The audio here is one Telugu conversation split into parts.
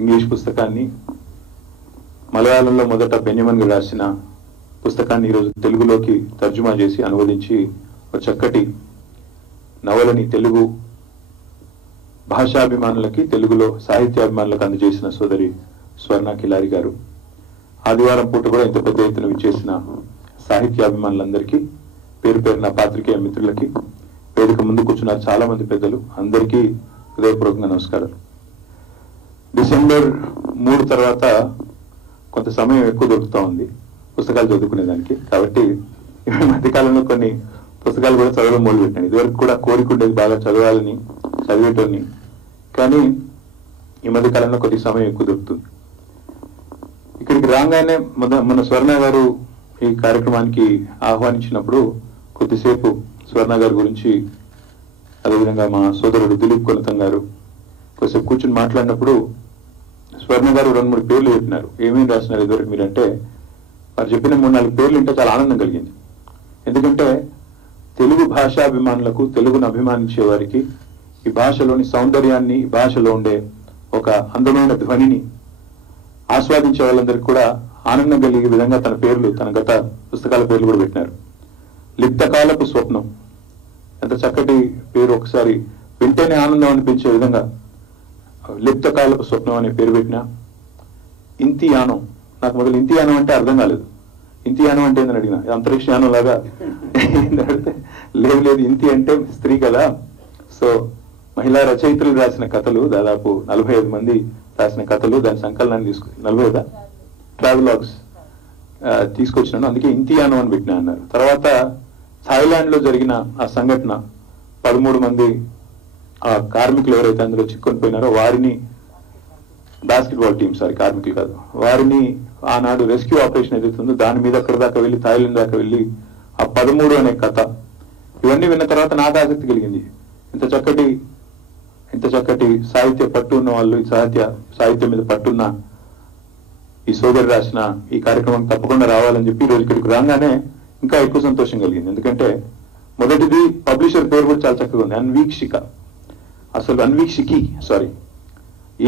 ఇంగ్లీష్ పుస్తకాన్ని, మలయాళంలో మొదట బెన్యమన్ గారు రాసిన పుస్తకాన్ని ఈరోజు తెలుగులోకి తర్జుమా చేసి అనువదించి ఒక చక్కటి నవలని తెలుగు భాషాభిమానులకి, తెలుగులో సాహిత్యాభిమానులకు అందజేసిన సోదరి స్వర్ణ కిలారి గారు. ఆదివారం పూట కూడా ఇంత పెద్ద ఎత్తున విచ్చేసిన సాహిత్యాభిమానులందరికీ, పేరు పేరున పాత్రికేయ మిత్రులకి, వేదిక ముందు కూర్చున్నారు చాలా మంది పెద్దలు, అందరికీ హృదయపూర్వకంగా నమస్కారాలు. డిసెంబర్ 3 తర్వాత కొంత సమయం ఎక్కువ దొరుకుతూ ఉంది పుస్తకాలు చదువుకునేదానికి. కాబట్టి ఈ మధ్యకాలంలో కొన్ని పుస్తకాలు కూడా చదవడం మొదలుపెట్టాను. ఇదివరకు కూడా కోరిక ఉండేది బాగా చదవాలని, చదివేటోని. కానీ ఈ మధ్యకాలంలో కొద్ది సమయం ఎక్కువ దొరుకుతుంది. ఇక్కడికి రాగానే మన స్వర్ణ గారు ఈ కార్యక్రమానికి ఆహ్వానించినప్పుడు కొద్దిసేపు స్వర్ణ గారి గురించి, అదేవిధంగా మా సోదరుడు దిలీప్ కొలతం గారు కొద్దిసేపు కూర్చుని మాట్లాడినప్పుడు స్వర్ణ గారు 2-3 పేర్లు చెప్పినారు. ఏమేమి రాసినారు ఇదివరకు మీరంటే, వారు చెప్పిన 3-4 పేర్లు వింటే చాలా ఆనందం కలిగింది. ఎందుకంటే తెలుగు భాషాభిమానులకు, తెలుగును అభిమానించే వారికి ఈ భాషలోని సౌందర్యాన్ని, ఈ భాషలో ఉండే ఒక అందమైన ధ్వనిని ఆస్వాదించే వాళ్ళందరికీ కూడా ఆనందం కలిగే విధంగా తన పేర్లు, తన గత పుస్తకాల పేర్లు కూడా పెట్టినారు. లిప్తకాలపు స్వప్నం, ఎంత చక్కటి పేరు! ఒకసారి వింటేనే ఆనందం అనిపించే విధంగా లిప్తకాలపు స్వప్నం అనే పేరు పెట్టిన. ఇంతియానం, నాకు మొదలు ఇంతియానం అంటే అర్థం కాలేదు. ఇంతియానం అంటే ఏందని అడిగిన, అంతరిక్షయానం లాగా అడిగితే లేదు, ఇంతి అంటే స్త్రీ కదా. సో మహిళా రచయిత్రులు రాసిన కథలు, దాదాపు 45 మంది రాసిన కథలు, దాని సంకలనాన్ని 45 ట్రావెలాగ్స్ తీసుకొచ్చినాను, అందుకే ఇంతియానం అని పెట్టినా అన్నారు. తర్వాత థాయిలాండ్ లో జరిగిన ఆ సంఘటన, 13 మంది ఆ కార్మికులు ఎవరైతే అందులో చిక్కుకొని పోయినారో వారిని, బాస్కెట్బాల్ టీమ్, కార్మికులు కాదు, వారిని ఆనాడు రెస్క్యూ ఆపరేషన్ ఏదైతే ఉందో దాని మీద అక్కడ దాకా వెళ్ళి, థాయిలాండ్ దాకా వెళ్ళి ఆ 13 అనే కథ, ఇవన్నీ విన్న తర్వాత నాకు ఆసక్తి కలిగింది. ఇంత చక్కటి సాహిత్య పట్టు ఉన్న వాళ్ళు, సాహిత్యం మీద పట్టున్న ఈ సోదరి రాసిన ఈ కార్యక్రమం తప్పకుండా రావాలని చెప్పి ఈరోజు ఇక్కడికి రాగానే ఇంకా ఎక్కువ సంతోషం కలిగింది. ఎందుకంటే మొదటిది పబ్లిషర్ పేరు కూడా చాలా చక్కగా ఉంది, అన్వీక్షిక. అసలు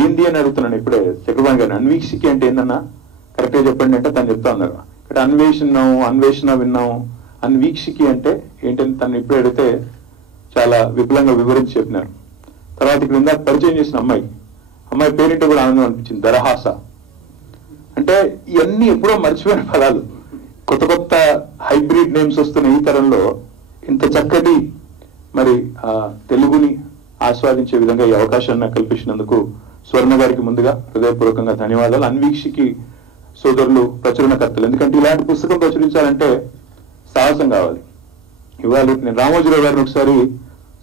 ఏంది అని అడుగుతున్నాను ఇప్పుడే చక్రపాణి గారిని. అన్వీక్షికి అంటే ఏందన్నా కరెక్ట్గా చెప్పండి అంటే తను చెప్తా ఉన్నారు. ఇక్కడ అన్వేషణ విన్నాము, అన్వీక్షికి అంటే ఏంటని తను ఇప్పుడే అడిగితే చాలా విపులంగా వివరించి చెప్పినారు. తర్వాత ఇక్కడ ఇందాక పరిచయం చేసిన అమ్మాయి పేరింటే కూడా ఆనందం అనిపించింది, దరహాస. అంటే ఇవన్నీ ఎప్పుడో మర్చిపోయిన పదాలు, కొత్త హైబ్రిడ్ నేమ్స్ వస్తున్న ఈ తరంలో ఇంత చక్కటి మరి తెలుగుని ఆస్వాదించే విధంగా ఈ అవకాశాన్ని నాకు కల్పించినందుకు స్వర్ణ గారికి ముందుగా హృదయపూర్వకంగా ధన్యవాదాలు. అన్వీక్షికి సోదరులు ప్రచురణకర్తలు, ఎందుకంటే ఇలాంటి పుస్తకం ప్రచురించాలంటే సాహసం కావాలి. ఇవాళ నేను రామోజీరావు గారిని ఒకసారి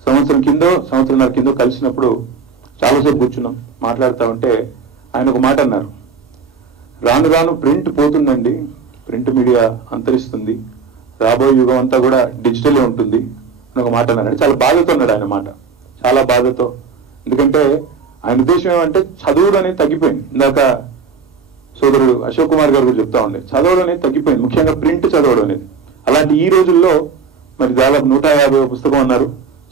సంవత్సరంన్నర కిందో కలిసినప్పుడు చాలాసేపు కూర్చున్నాం, మాట్లాడుతూ ఉంటే ఆయన ఒక మాట అన్నారు, రాను రాను ప్రింట్ పోతుందండి, ప్రింట్ మీడియా అంతరిస్తుంది, రాబోయే యుగం అంతా కూడా డిజిటలే ఉంటుంది అని ఒక మాట అన్నాడు. చాలా బాధతో అన్నాడు ఆయన మాట, చాలా బాధతో. ఎందుకంటే ఆయన ఉద్దేశం ఏమంటే చదువుడు అనేది తగ్గిపోయింది. ఇందాక సోదరుడు అశోక్ కుమార్ గారు కూడా చెప్తా ఉండే, చదవడం అనేది తగ్గిపోయింది, ముఖ్యంగా ప్రింట్ చదవడం అనేది. అలాంటి ఈ రోజుల్లో మరి దాదాపు 150 పుస్తకం అన్నారు.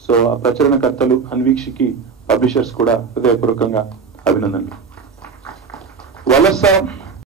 సో ఆ ప్రచురణకర్తలు, అన్వీక్షికి పబ్లిషర్స్ కూడా హృదయపూర్వకంగా అభినందనలు. వలస